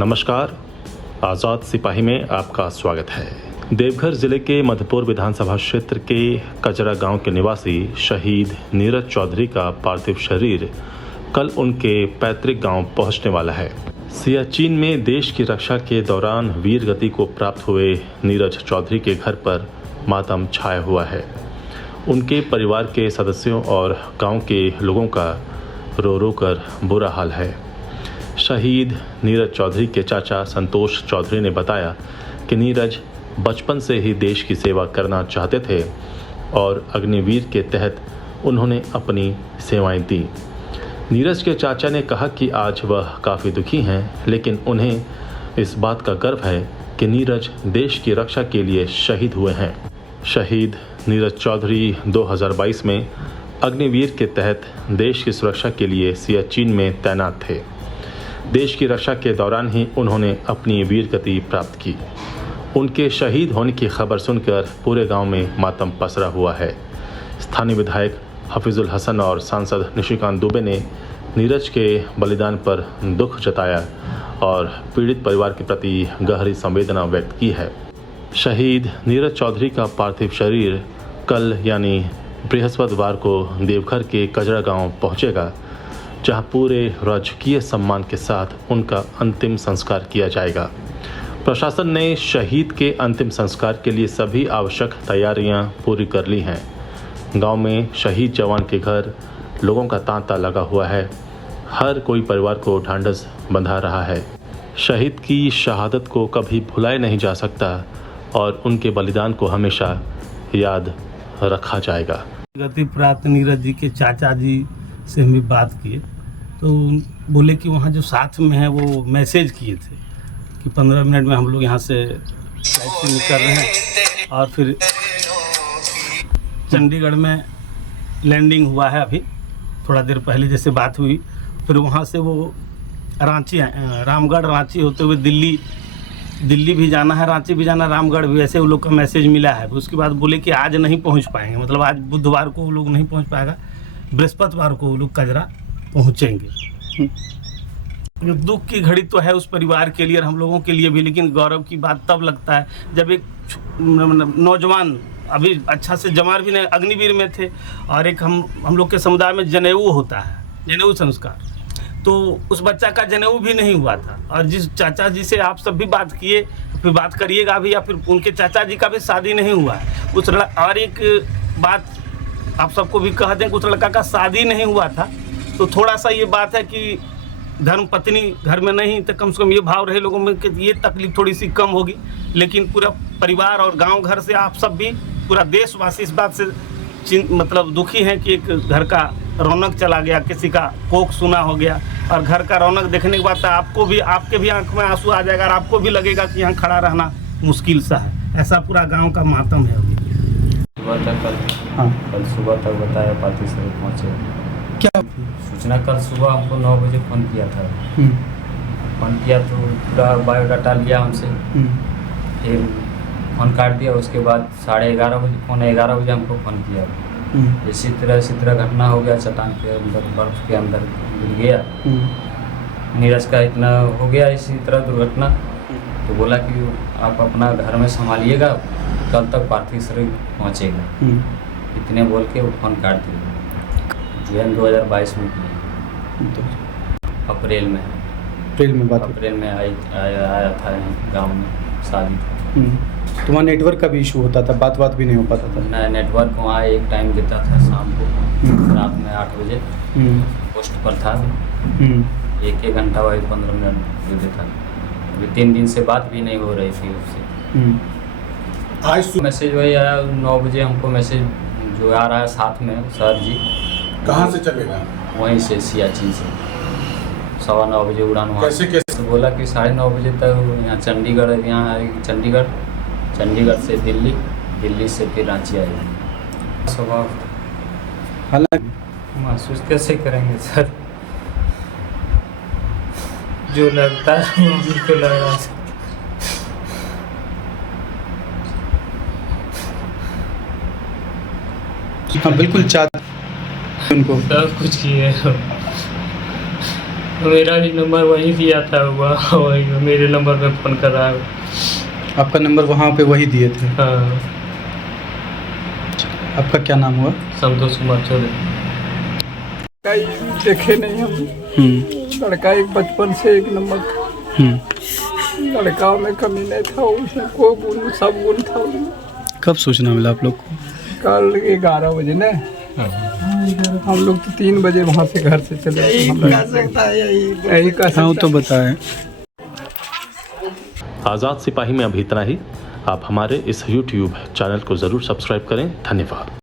नमस्कार, आज़ाद सिपाही में आपका स्वागत है। देवघर जिले के मधुपुर विधानसभा क्षेत्र के कजरा गांव के निवासी शहीद नीरज चौधरी का पार्थिव शरीर कल उनके पैतृक गांव पहुंचने वाला है। सियाचिन में देश की रक्षा के दौरान वीर गति को प्राप्त हुए नीरज चौधरी के घर पर मातम छाया हुआ है। उनके परिवार के सदस्यों और गांव के लोगों का रो रो कर बुरा हाल है। शहीद नीरज चौधरी के चाचा संतोष चौधरी ने बताया कि नीरज बचपन से ही देश की सेवा करना चाहते थे और अग्निवीर के तहत उन्होंने अपनी सेवाएं दी। नीरज के चाचा ने कहा कि आज वह काफ़ी दुखी हैं, लेकिन उन्हें इस बात का गर्व है कि नीरज देश की रक्षा के लिए शहीद हुए हैं। शहीद नीरज चौधरी 2022 में अग्निवीर के तहत देश की सुरक्षा के लिए सियाचिन में तैनात थे। देश की रक्षा के दौरान ही उन्होंने अपनी वीर गति प्राप्त की। उनके शहीद होने की खबर सुनकर पूरे गांव में मातम पसरा हुआ है। स्थानीय विधायक हफीजुल हसन और सांसद निशिकांत दुबे ने नीरज के बलिदान पर दुख जताया और पीड़ित परिवार के प्रति गहरी संवेदना व्यक्त की है। शहीद नीरज चौधरी का पार्थिव शरीर कल यानी बृहस्पतिवार को देवघर के कजरा गांव पहुंचेगा, जहां पूरे राजकीय सम्मान के साथ उनका अंतिम संस्कार किया जाएगा। प्रशासन ने शहीद के अंतिम संस्कार के लिए सभी आवश्यक तैयारियां पूरी कर ली हैं। गांव में शहीद जवान के घर लोगों का तांता लगा हुआ है। हर कोई परिवार को ढांढस बंधा रहा है। शहीद की शहादत को कभी भुलाया नहीं जा सकता और उनके बलिदान को हमेशा याद रखा जाएगा। गति प्राप्त नीरज जी के चाचा जी से हम बात किए तो बोले कि वहाँ जो साथ में है वो मैसेज किए थे कि 15 मिनट में हम लोग यहाँ से फ्लाइट से निकल रहे हैं और फिर चंडीगढ़ में लैंडिंग हुआ है। अभी थोड़ा देर पहले जैसे बात हुई, फिर वहाँ से वो रांची रामगढ़ रांची होते हुए दिल्ली भी जाना है, रांची भी जाना, रामगढ़ भी, ऐसे वो लोग का मैसेज मिला है। उसके बाद बोले कि आज नहीं पहुँच पाएंगे, मतलब आज बुधवार को वो लोग नहीं पहुँच पाएगा, बृहस्पतिवार को वो लोग कजरा पहुँचेंगे। दुख की घड़ी तो है उस परिवार के लिए और हम लोगों के लिए भी, लेकिन गौरव की बात तब लगता है जब एक नौजवान अभी अच्छा से जवान भी नहीं अग्निवीर में थे और एक हम लोग के समुदाय में जनेऊ होता है, जनेऊ संस्कार, तो उस बच्चा का जनेऊ भी नहीं हुआ था। और जिस चाचा जी से आप सब भी बात किए, फिर बात करिएगा भी, या फिर उनके चाचा जी का भी शादी नहीं हुआ है उस। और एक बात आप सबको भी कह दें कि उस लड़का का शादी नहीं हुआ था, तो थोड़ा सा ये बात है कि धर्म पत्नी घर में नहीं, तो कम से कम ये भाव रहे लोगों में कि ये तकलीफ थोड़ी सी कम होगी। लेकिन पूरा परिवार और गांव घर से आप सब भी, पूरा देशवासी इस बात से मतलब दुखी हैं कि एक घर का रौनक चला गया, किसी का कोख सुना हो गया। और घर का रौनक देखने के बाद आपको भी, आपके भी आंख में आंसू आ जाएगा और आपको भी लगेगा कि यहाँ खड़ा रहना मुश्किल सा है। ऐसा पूरा गाँव का मातम है अभी। कल सुबह तक बताया पार्टी से पहुँचे। क्या सूचना कल सुबह हमको 9 बजे फ़ोन किया था। फ़ोन किया तो पूरा बायोडाटा लिया हमसे, फिर फ़ोन काट दिया। उसके बाद 11:30 बजे, 11:15 बजे हमको फ़ोन किया। इसी तरह घटना हो गया, चट्टान के अंदर, बर्फ़ के अंदर गिर गया। नीरज का इतना हो गया इसी तरह दुर्घटना, तो बोला कि आप अपना घर में संभालिएगा, कल तक पार्थिव शरीर पहुँचेगा। इतने बोल के वो फ़ोन काट दिया। जून 2022 में किया, अप्रैल में बात, अप्रैल में आया था गांव में शादी। तो वहाँ नेटवर्क का भी इशू होता था, बात भी नहीं हो पाता था। ना नेटवर्क वहाँ एक टाइम देता था शाम को, रात में 8 बजे पोस्ट पर था। 1 घंटा वही 15 मिनट दे देता। अभी 3 दिन से बात भी नहीं हो रही थी उससे। आज मैसेज वही आया 9 बजे हमको, मैसेज जो आ रहा है साथ में, सर जी कहाँ से चलेगा? वहीं से सियाचिन से 9:15 बजे उड़ान हुआ। कैसे तो बोला कि 9:30 बजे तक यहाँ चंडीगढ़, यहाँ आएगी चंडीगढ़ से दिल्ली से फिर रांची आएगी। स्वभाव हालांकि महसूस कैसे करेंगे सर, जो लगता है वो बिल्कुल लग रहा है। हाँ बिल्कुल चाहते उनको सब कुछ किए। मेरा भी नंबर वही दिया था, वही मेरे नंबर पे फ़ोन कर रहा है। आपका नंबर वहाँ पे वही दिए थे। हाँ, आपका क्या नाम हुआ? संतोष कुमार चौधरी। कई देखे नहीं हम। लड़का एक बचपन से एक नंबर लड़का में कमी नहीं था, उसमें को गुण सब गुण था उसमें। कब सूचना मिला आप लोग को? कल 11 बजे ना, हम लोग तो 3 बजे वहाँ से घर से चले। यही कर हाँ वो तो बताएं। आज़ाद सिपाही में अभी इतना ही। आप हमारे इस YouTube चैनल को ज़रूर सब्सक्राइब करें। धन्यवाद।